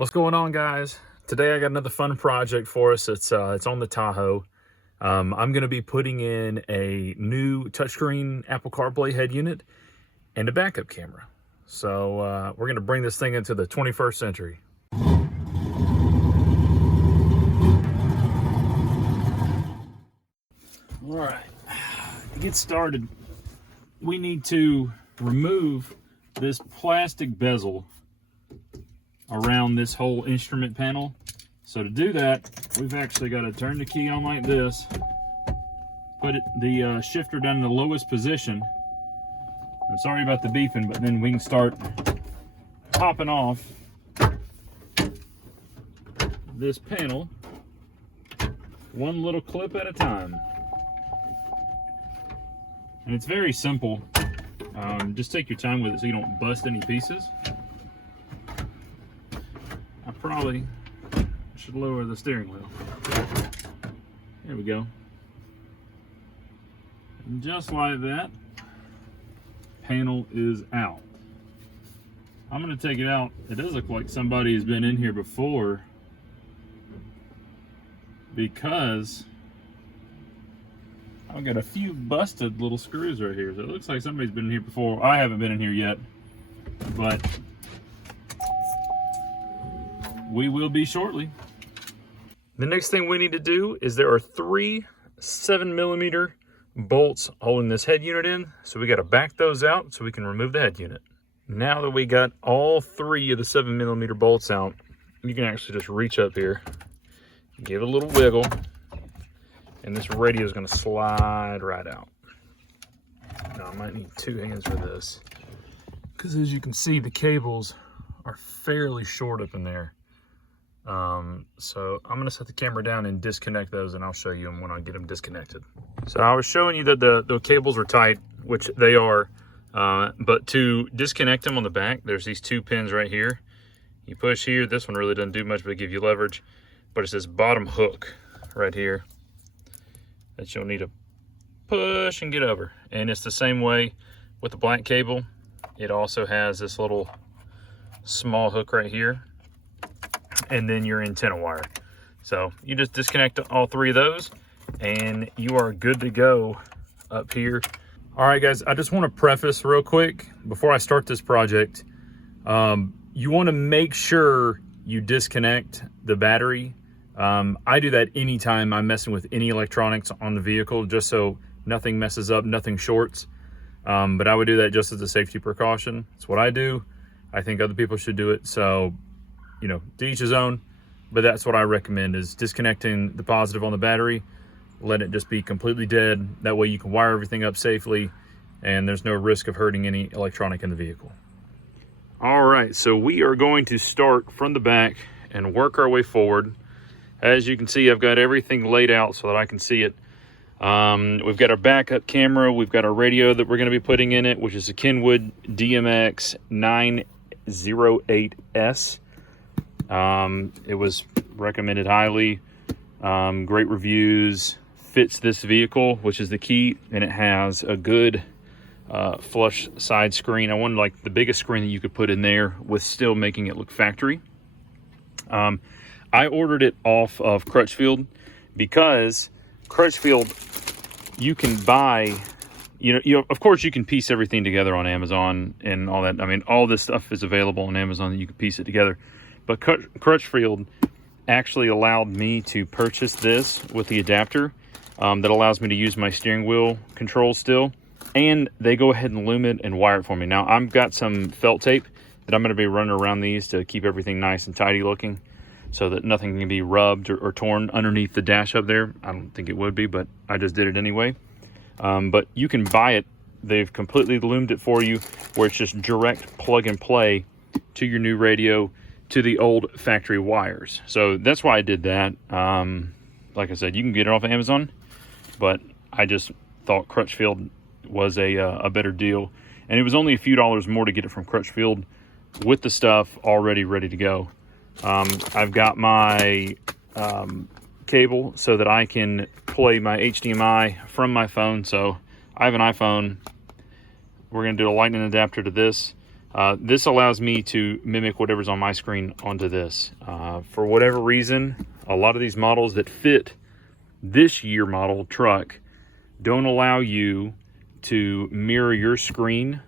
What's going on, guys? Today I got another fun project for us. It's on the Tahoe. I'm going to be putting in a new touchscreen Apple CarPlay head unit and a backup camera. So we're going to bring this thing into the 21st century. All right, to get started, we need to remove this plastic bezel around this whole instrument panel. So to do that, we've actually got to turn the key on like this, put the shifter down in the lowest position. I'm sorry about the beeping, but then we can start popping off this panel one little clip at a time. And it's very simple. Just take your time with it so you don't bust any pieces. I probably should lower the steering wheel. There we go. And just like that, panel is out. I'm going to take it out. It does look like somebody has been in here before, because I've got a few busted little screws right here. So it looks like somebody's been in here before. I haven't been in here yet, but we will be shortly. The next thing we need to do is there are 3 7mm bolts holding this head unit in. So we got to back those out so we can remove the head unit. Now that we got all 3 of the 7mm bolts out, you can actually just reach up here, give it a little wiggle, and this radio is going to slide right out. Now I might need 2 hands for this, because as you can see, the cables are fairly short up in there. So I'm going to set the camera down and disconnect those, and I'll show you them when I get them disconnected. So I was showing you that the cables were tight, which they are, but to disconnect them on the back, there's these 2 pins right here. You push here. This one really doesn't do much but give you leverage, but it's this bottom hook right here that you'll need to push and get over. And it's the same way with the black cable. It also has this little small hook right here, and then your antenna wire. So you just disconnect all 3 of those and you are good to go up here. All right, guys, I just want to preface real quick before I start this project. You want to make sure you disconnect the battery. I do that anytime I'm messing with any electronics on the vehicle, just so nothing messes up, nothing shorts. But I would do that just as a safety precaution. It's what I do. I think other people should do it. So, you know, to each his own, but that's what I recommend, is disconnecting the positive on the battery, let it just be completely dead. That way you can wire everything up safely and there's no risk of hurting any electronic in the vehicle. All right, so we are going to start from the back and work our way forward. As you can see, I've got everything laid out so that I can see it. We've got our backup camera. We've got our radio that we're going to be putting in it, which is a Kenwood DMX 908S. It was recommended highly. Great reviews. Fits this vehicle, which is the key, and it has a good flush side screen. I wanted like the biggest screen that you could put in there with still making it look factory. I ordered it off of Cruchfield because Cruchfield, you can buy, of course you can piece everything together on Amazon and all that. I mean, all this stuff is available on Amazon that you can piece it together. But Cruchfield actually allowed me to purchase this with the adapter that allows me to use my steering wheel control still. And they go ahead and loom it and wire it for me. Now, I've got some felt tape that I'm going to be running around these to keep everything nice and tidy looking, so that nothing can be rubbed or torn underneath the dash up there. I don't think it would be, but I just did it anyway. But you can buy it. They've completely loomed it for you, where it's just direct plug and play to your new radio, to the old factory wires. So that's why I did that. Like I said, you can get it off of Amazon, but I just thought Cruchfield was a better deal. And it was only a few dollars more to get it from Cruchfield with the stuff already ready to go. I've got my cable so that I can play my HDMI from my phone. So I have an iPhone. We're going to do a lightning adapter to this. This allows me to mimic whatever's on my screen onto this. For whatever reason, a lot of these models that fit this year model truck don't allow you to mirror your screen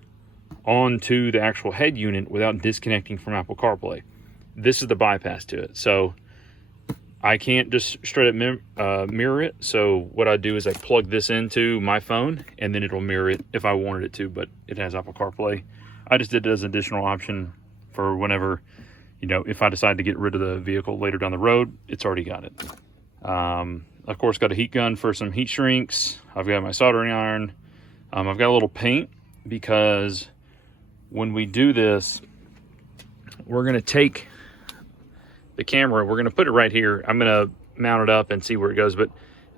onto the actual head unit without disconnecting from Apple CarPlay. This is the bypass to it. So I can't just straight up mirror it. So what I do is I plug this into my phone and then it'll mirror it if I wanted it to, but it has Apple CarPlay. I just did it as an additional option for whenever, you know, if I decide to get rid of the vehicle later down the road, it's already got it. Of course, got a heat gun for some heat shrinks. I've got my soldering iron. I've got a little paint because when we do this, we're gonna take the camera, we're gonna put it right here. I'm gonna mount it up and see where it goes, but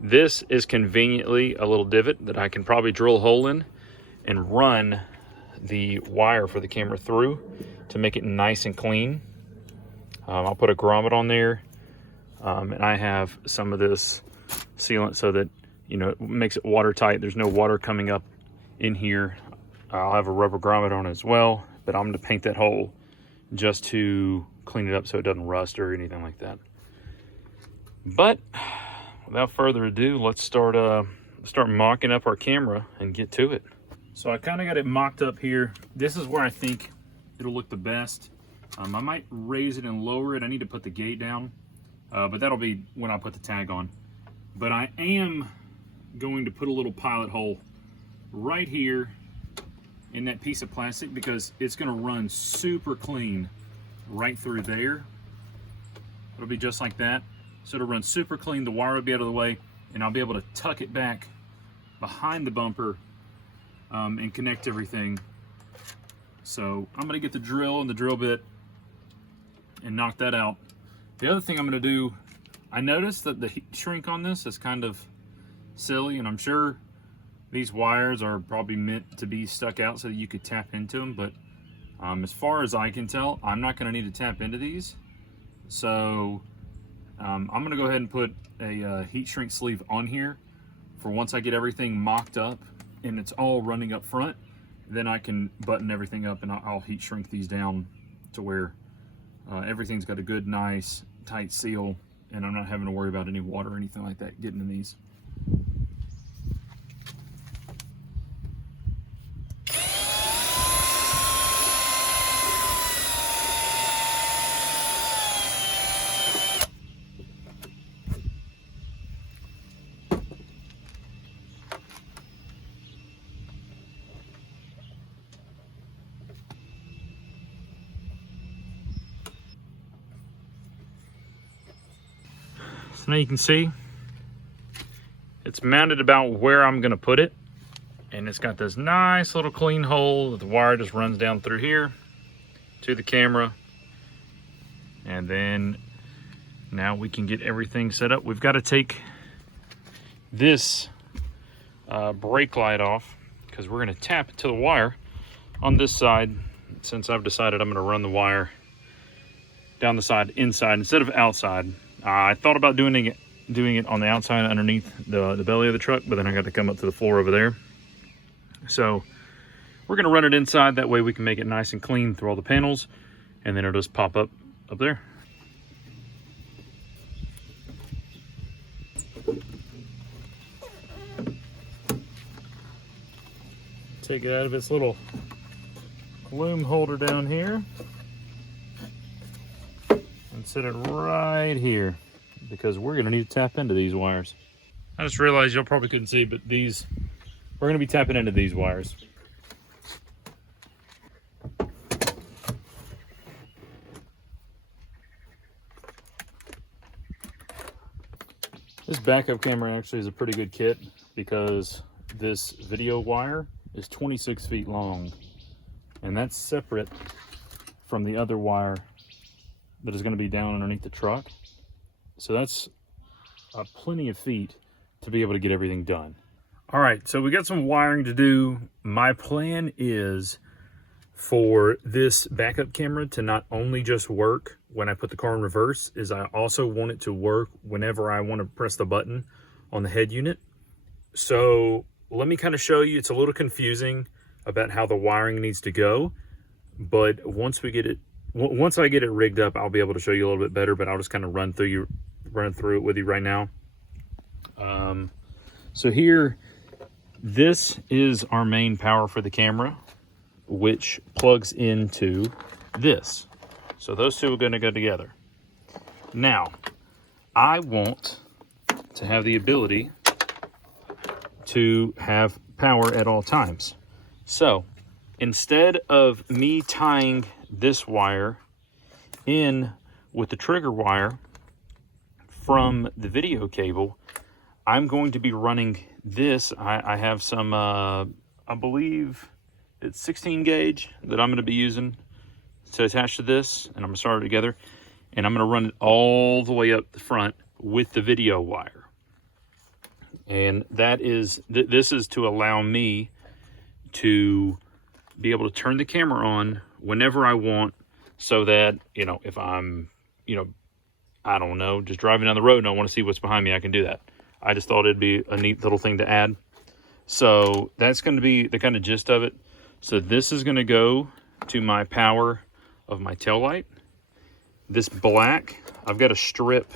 this is conveniently a little divot that I can probably drill a hole in and run the wire for the camera through to make it nice and clean. I'll put a grommet on there, and I have some of this sealant so that, you know, it makes it watertight. There's no water coming up in here. I'll have a rubber grommet on it as well, but I'm gonna paint that hole just to clean it up so it doesn't rust or anything like that. But without further ado, let's start mocking up our camera and get to it. So I kind of got it mocked up here. This is where I think it'll look the best. I might raise it and lower it. I need to put the gate down, but that'll be when I put the tag on. But I am going to put a little pilot hole right here in that piece of plastic because it's going to run super clean right through there. It'll be just like that. So it'll run super clean. The wire will be out of the way, and I'll be able to tuck it back behind the bumper and connect everything. So I'm going to get the drill and the drill bit and knock that out. The other thing I'm going to do, I noticed that the heat shrink on this is kind of silly, and I'm sure these wires are probably meant to be stuck out so that you could tap into them, but as far as I can tell, I'm not going to need to tap into these. So I'm going to go ahead and put a heat shrink sleeve on here for once I get everything mocked up and it's all running up front. Then I can button everything up and I'll heat shrink these down to where everything's got a good, nice, tight seal, and I'm not having to worry about any water or anything like that getting in these. So now you can see it's mounted about where I'm gonna put it, and it's got this nice little clean hole that the wire just runs down through here to the camera. And then now we can get everything set up. We've got to take this brake light off because we're gonna tap it to the wire on this side, since I've decided I'm gonna run the wire down the side inside instead of outside. I thought about doing it on the outside underneath the belly of the truck, but then I got to come up to the floor over there. So we're going to run it inside. That way we can make it nice and clean through all the panels, and then it'll just pop up there. Take it out of its little loom holder down here and set it right here because we're going to need to tap into these wires. I just realized y'all probably couldn't see, but we're going to be tapping into these wires. This backup camera actually is a pretty good kit because this video wire is 26 feet long, and that's separate from the other wire that is going to be down underneath the truck. So that's plenty of feet to be able to get everything done. All right, so we got some wiring to do. My plan is for this backup camera to not only just work when I put the car in reverse, is I also want it to work whenever I want to press the button on the head unit. So let me kind of show you. It's a little confusing about how the wiring needs to go, But once I get it rigged up, I'll be able to show you a little bit better, but I'll just kind of run through it with you right now. So here, this is our main power for the camera, which plugs into this. So those two are going to go together. Now, I want to have the ability to have power at all times. So instead of me tying this wire in with the trigger wire from the video cable, I'm going to be running this. I have some, I believe it's 16 gauge that I'm going to be using to attach to this, and I'm going to solder it together, and I'm going to run it all the way up the front with the video wire. And that is, this is to allow me to be able to turn the camera on whenever I want, so that, you know, if I'm, you know, I don't know, just driving down the road and I want to see what's behind me, I can do that. I just thought it'd be a neat little thing to add. So that's going to be the kind of gist of it. So this is going to go to my power of my tail light. This black, I've got a strip.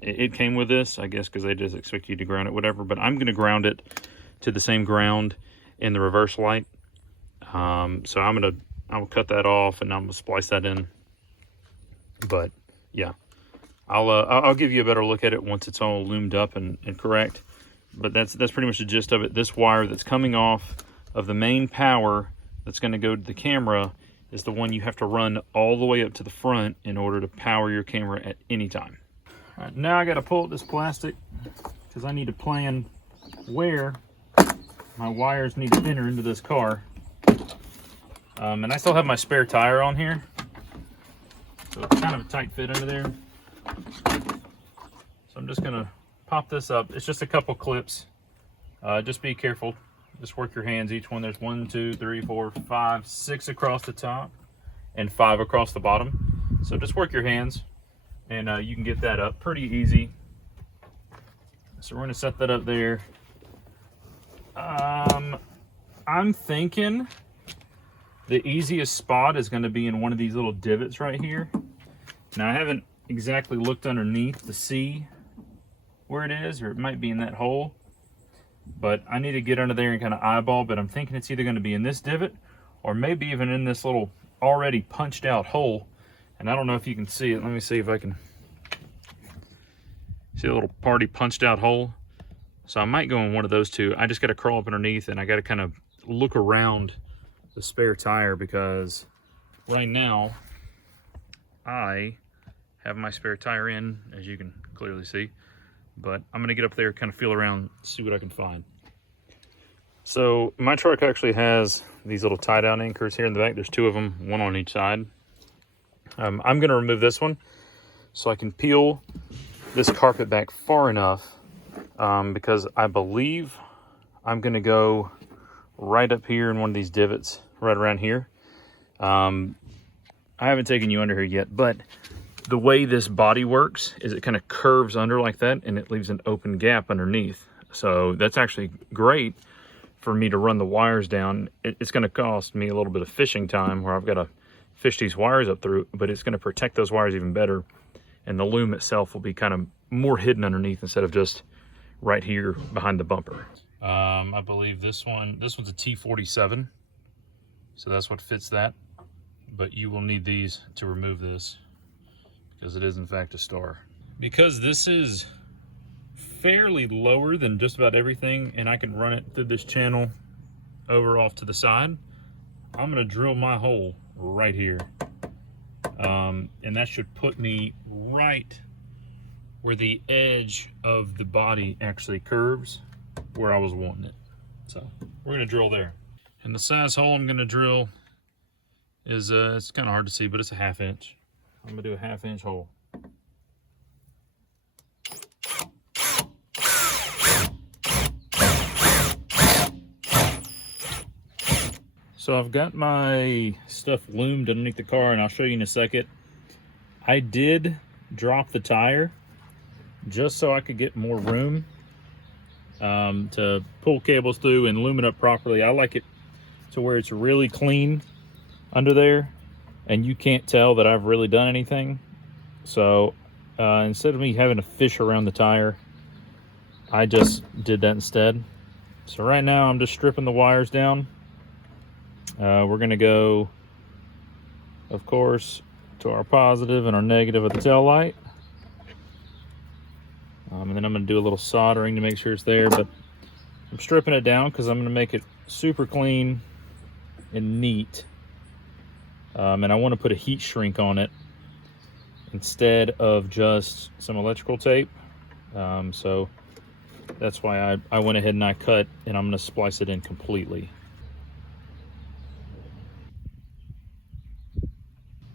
It came with this, I guess, because they just expect you to ground it, whatever. But I'm going to ground it to the same ground in the reverse light. So I'll cut that off and I'm gonna splice that in. But yeah, I'll give you a better look at it once it's all loomed up and correct. But that's pretty much the gist of it. This wire that's coming off of the main power that's going to go to the camera is the one you have to run all the way up to the front in order to power your camera at any time. All right, now I got to pull up this plastic because I need to plan where my wires need to enter into this car. And I still have my spare tire on here, so it's kind of a tight fit under there. So I'm just gonna pop this up. It's just a couple clips. Just be careful. Just work your hands. Each one, there's 1, 2, 3, 4, 5, 6 across the top and 5 across the bottom. So just work your hands and you can get that up pretty easy. So we're gonna set that up there. I'm thinking the easiest spot is going to be in one of these little divots right here. Now I haven't exactly looked underneath to see where it is, or it might be in that hole, but I need to get under there and kind of eyeball. But I'm thinking it's either going to be in this divot or maybe even in this little already punched out hole. And I don't know if you can see it. Let me see if I can see a little already punched out hole. So I might go in one of those two. I just got to crawl up underneath and I got to kind of look around the spare tire, because right now I have my spare tire in, as you can clearly see, but I'm gonna get up there, kind of feel around, see what I can find. So my truck actually has these little tie down anchors here in the back. There's 2 of them, 1 on each side. I'm gonna remove this one so I can peel this carpet back far enough, because I believe I'm gonna go right up here in one of these divots right around here. I haven't taken you under here yet, but the way this body works is it kind of curves under like that and it leaves an open gap underneath. So that's actually great for me to run the wires down. It's going to cost me a little bit of fishing time where I've got to fish these wires up through, but it's going to protect those wires even better. And the loom itself will be kind of more hidden underneath instead of just right here behind the bumper. I believe this one's a T47, so that's what fits that. But you will need these to remove this because it is in fact a star. Because this is fairly lower than just about everything, and I can run it through this channel over off to the side, I'm gonna drill my hole right here. And that should put me right where the edge of the body actually curves, where I was wanting it. So we're gonna drill there. And the size hole I'm gonna drill is, it's kind of hard to see, but it's a 1/2 inch. I'm gonna do a 1/2 inch hole. So I've got my stuff loomed underneath the car, and I'll show you in a second. I did drop the tire just so I could get more room to pull cables through and loom it up properly. I like it to where it's really clean under there, and you can't tell that I've really done anything. So instead of me having to fish around the tire, I just did that instead. So right now I'm just stripping the wires down. We're gonna go, of course, to our positive and our negative of the tail light. And then I'm gonna do a little soldering to make sure it's there, but I'm stripping it down because I'm gonna make it super clean and neat. And I wanna put a heat shrink on it instead of just some electrical tape. So that's why I went ahead and I cut, and I'm gonna splice it in completely.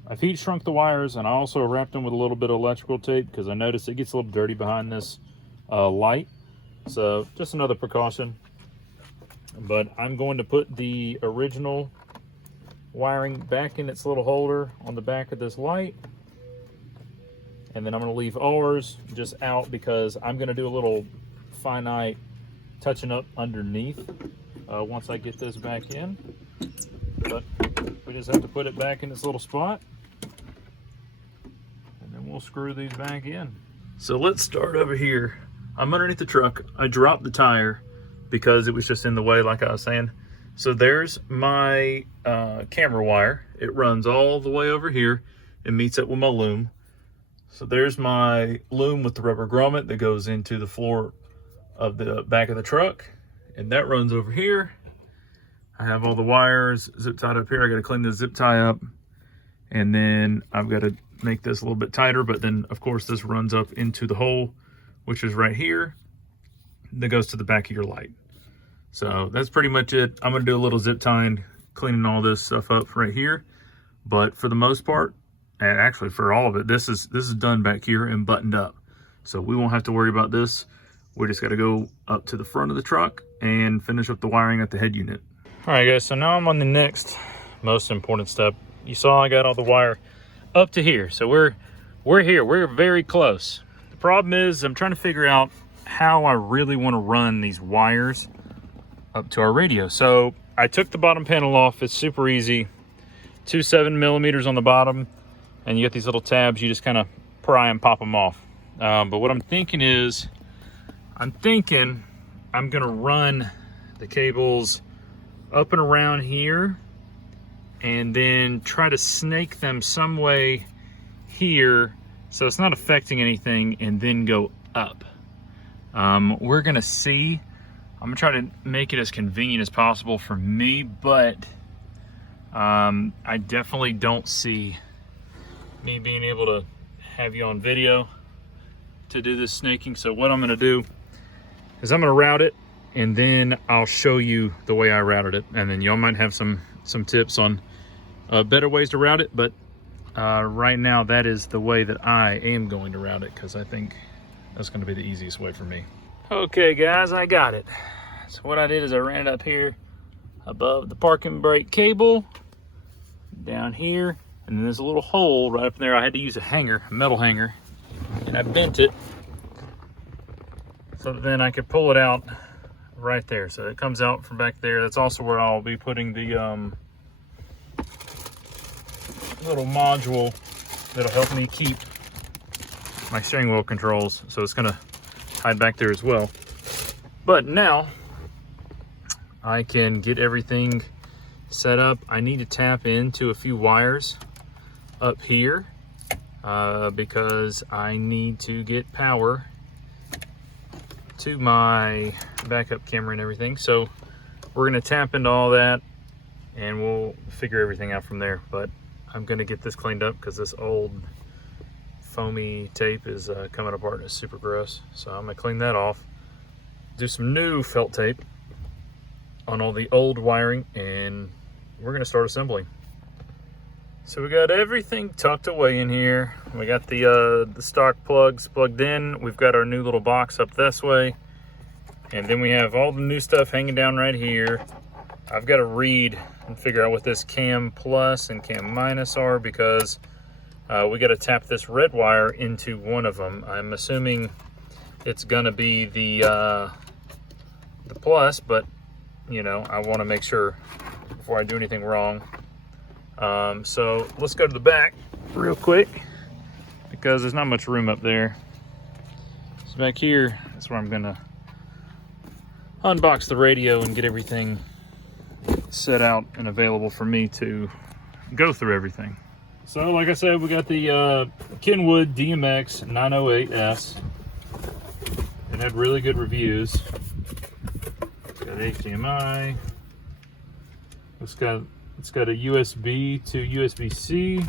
I've heat shrunk the wires, and I also wrapped them with a little bit of electrical tape because I noticed it gets a little dirty behind this light. So just another precaution. But I'm going to put the original wiring back in its little holder on the back of this light. And then I'm going to leave ours just out because I'm going to do a little finite touching up underneath once I get this back in. But we just have to put it back in its little spot, and then we'll screw these back in. So let's start over here. I'm underneath the truck. I dropped the tire because it was just in the way, like I was saying. So there's my camera wire. It runs all the way over here and meets up with my loom. So there's my loom with the rubber grommet that goes into the floor of the back of the truck, and that runs over here. I have all the wires zip tied up here. I got to clean the zip tie up, and then I've got to make this a little bit tighter, but then of course this runs up into the hole, which is right here, that goes to the back of your light. So that's pretty much it. I'm going to do a little zip tying, cleaning all this stuff up right here, but for the most part, and actually for all of it, this is done back here and buttoned up, so we won't have to worry about this. We just got to go up to the front of the truck and finish up the wiring at the head unit. All right, guys, so now I'm on the next most important step. You saw I got all the wire up to here, so we're here. We're very close. The problem is I'm trying to figure out how I really want to run these wires up to our radio. So I took the bottom panel off. It's super easy. 2 7mm on the bottom, and you get these little tabs. You just kind of pry and pop them off. But what I'm thinking is, I'm gonna run the cables up and around here, and then try to snake them some way here so it's not affecting anything, and then go up. We're gonna see. I'm gonna try to make it as convenient as possible for me, but I definitely don't see me being able to have you on video to do this snaking. So what I'm gonna do is I'm gonna route it, and then I'll show you the way I routed it, and then y'all might have some tips on better ways to route it, but right now that is the way that I am going to route it, because I think that's going to be the easiest way for me. Okay guys, I got it. So what I did is I ran it up here above the parking brake cable, down here, and then there's a little hole right up there. I had to use a hanger, a metal hanger, and I bent it so that then I could pull it out right there. So it comes out from back there. That's also where I'll be putting the little module that'll help me keep my steering wheel controls. So it's gonna hide back there as well. But now I can get everything set up. I need to tap into a few wires up here because I need to get power to my backup camera and everything. So we're gonna tap into all that, and we'll figure everything out from there. But I'm gonna get this cleaned up because this old foamy tape is coming apart and it's super gross. So I'm gonna clean that off, do some new felt tape on all the old wiring, and we're gonna start assembling. So we got everything tucked away in here. We got the stock plugs plugged in. We've got our new little box up this way, and then we have all the new stuff hanging down right here. I've got to read and figure out what this cam plus and cam minus are, because we got to tap this red wire into one of them. I'm assuming it's gonna be the plus, but you know, I want to make sure before I do anything wrong. So let's go to the back real quick because there's not much room up there. So back here, that's where I'm gonna unbox the radio and get everything set out and available for me to go through everything. So like I said, we got the Kenwood DMX 908S. It had really good reviews. Got HDMI. It's got a USB to USB-C.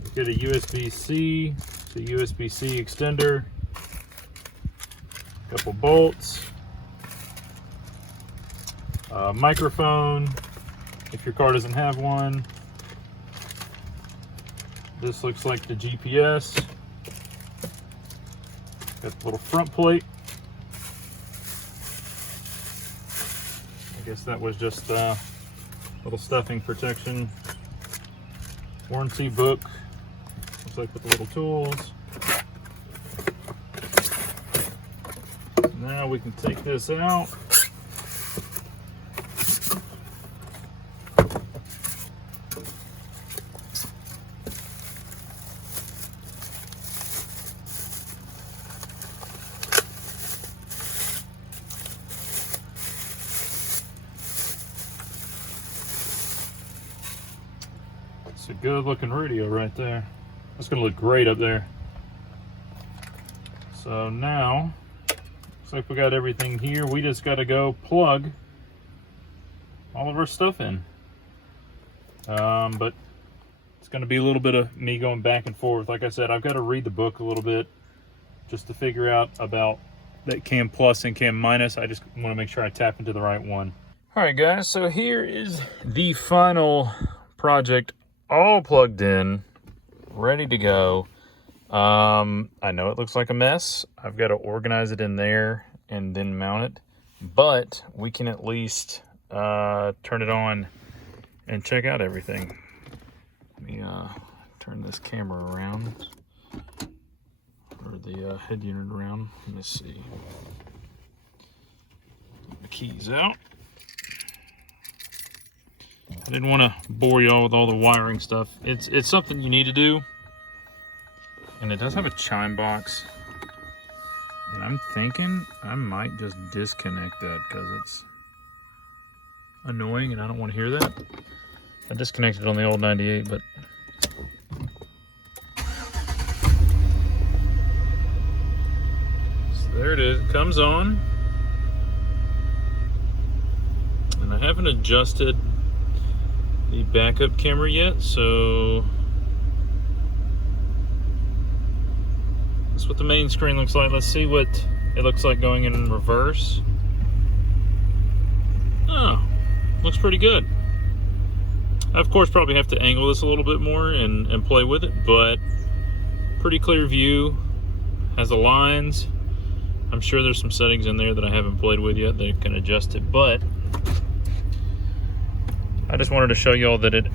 It's got a USB-C to USB-C extender. A couple bolts. Microphone, if your car doesn't have one. This looks like the GPS. Got the little front plate. I guess that was just little stuffing protection. Warranty book. Looks like with the little tools. Now we can take this out. It's a good looking radio right there. That's gonna look great up there. So now, looks like we got everything here. We just gotta go plug all of our stuff in. But it's gonna be a little bit of me going back and forth. Like I said, I've got to read the book a little bit just to figure out about that cam plus and cam minus. I just want to make sure I tap into the right one. All right, guys, so here is the final project all plugged in, ready to go. I know it looks like a mess. I've got to organize it in there and then mount it, but we can at least turn it on and check out everything. Let me turn this camera around, or the head unit around. Let me see. Get the keys out. I didn't want to bore y'all with all the wiring stuff. It's something you need to do. And it does have a chime box. And I'm thinking I might just disconnect that because it's annoying and I don't want to hear that. I disconnected on the old 98, but so there it is. It comes on. And I haven't adjusted the backup camera yet, so that's what the main screen looks like. Let's see what it looks like going in reverse. Oh, looks pretty good. I of course probably have to angle this a little bit more and play with it, but pretty clear view. Has the lines. I'm sure there's some settings in there that I haven't played with yet that can adjust it, but I just wanted to show y'all that it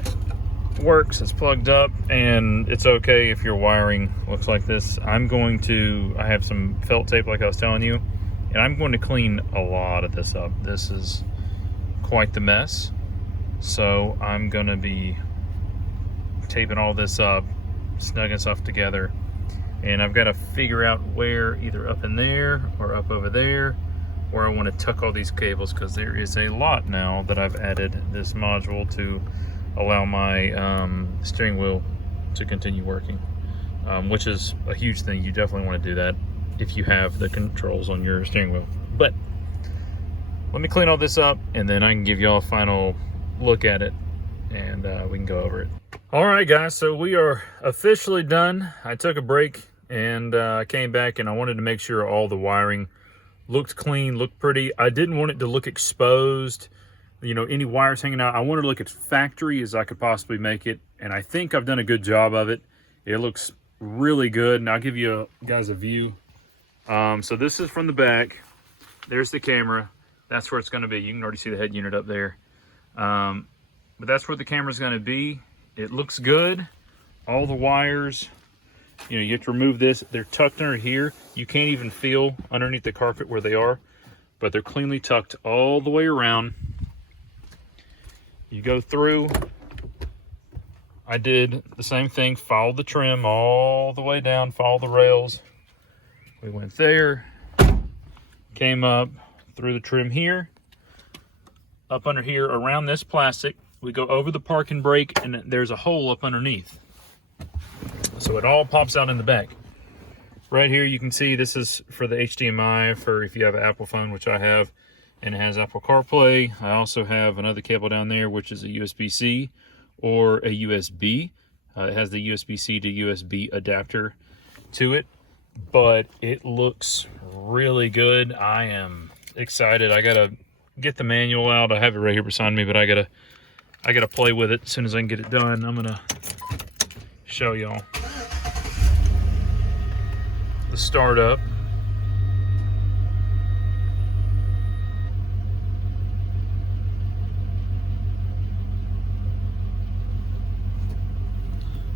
works, it's plugged up, and it's okay if your wiring looks like this. I have some felt tape like I was telling you, and I'm going to clean a lot of this up. This is quite the mess. So I'm going to be taping all this up, snugging stuff together, and I've got to figure out where, either up in there or up over there, where I want to tuck all these cables, because there is a lot now that I've added this module to allow my steering wheel to continue working, which is a huge thing. You definitely want to do that if you have the controls on your steering wheel. But let me clean all this up and then I can give y'all a final look at it, and we can go over it. All right, guys, so we are officially done. I took a break and I came back, and I wanted to make sure all the wiring looked clean, looked pretty. I didn't want it to look exposed, you know, any wires hanging out. I wanted to look as factory as I could possibly make it, and I think I've done a good job of it. It looks really good, and I'll give you guys a view. So this is from the back. There's the camera. That's where it's going to be. You can already see the head unit up there. But that's where the camera's going to be. It looks good. All the wires, you know, you have to remove this. They're tucked under here. You can't even feel underneath the carpet where they are, but they're cleanly tucked all the way around. You go through, I did the same thing, followed the trim all the way down, followed the rails. We went there, came up through the trim here, up under here around this plastic. We go over the parking brake and there's a hole up underneath. So it all pops out in the back. Right here you can see this is for the HDMI for if you have an Apple phone, which I have, and it has Apple CarPlay. I also have another cable down there, which is a USB-C or a USB. It has the USB-C to USB adapter to it, but it looks really good. I am excited. I gotta get the manual out. I have it right here beside me, but I gotta play with it as soon as I can get it done. I'm gonna show y'all the startup.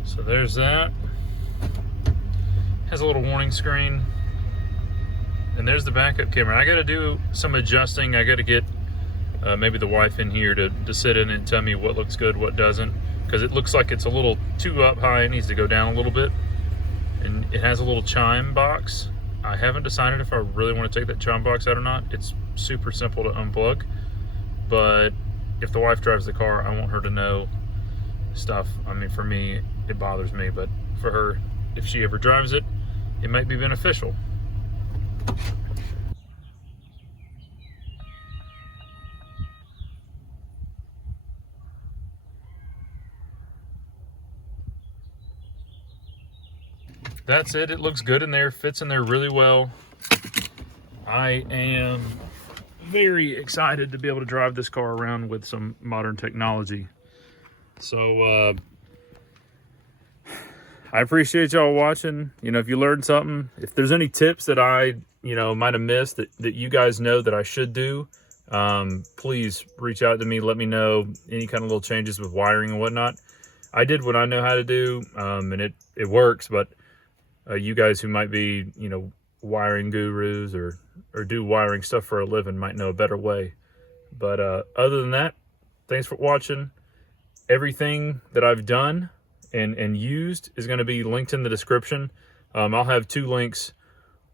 So there's that. Has a little warning screen. And there's the backup camera. I gotta do some adjusting. I gotta get maybe the wife in here to sit in and tell me what looks good, what doesn't. Because it looks like it's a little too up high. It needs to go down a little bit. And it has a little chime box. I haven't decided if I really want to take that chime box out or not. It's super simple to unplug. But if the wife drives the car, I want her to know stuff. I mean, for me, it bothers me. But for her, if she ever drives it, it might be beneficial. That's it. It looks good in there, fits in there really well. I am very excited to be able to drive this car around with some modern technology. So I appreciate y'all watching. You know, if you learned something, if there's any tips that I, might have missed that you guys know that I should do, please reach out to me. Let me know any kind of little changes with wiring and whatnot. I did what I know how to do, and it works, but you guys who might be, wiring gurus or do wiring stuff for a living might know a better way. But other than that, thanks for watching. Everything that I've done and used is going to be linked in the description. I'll have two links,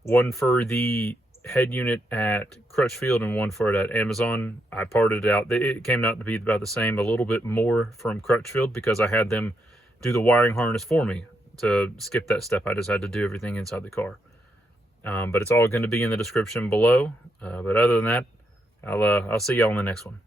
one for the head unit at Cruchfield and one for it at Amazon. I parted it out. It came out to be about the same, a little bit more from Cruchfield because I had them do the wiring harness for me. To skip that step, I just had to do everything inside the car. But it's all going to be in the description below. But other than that, I'll see y'all in the next one.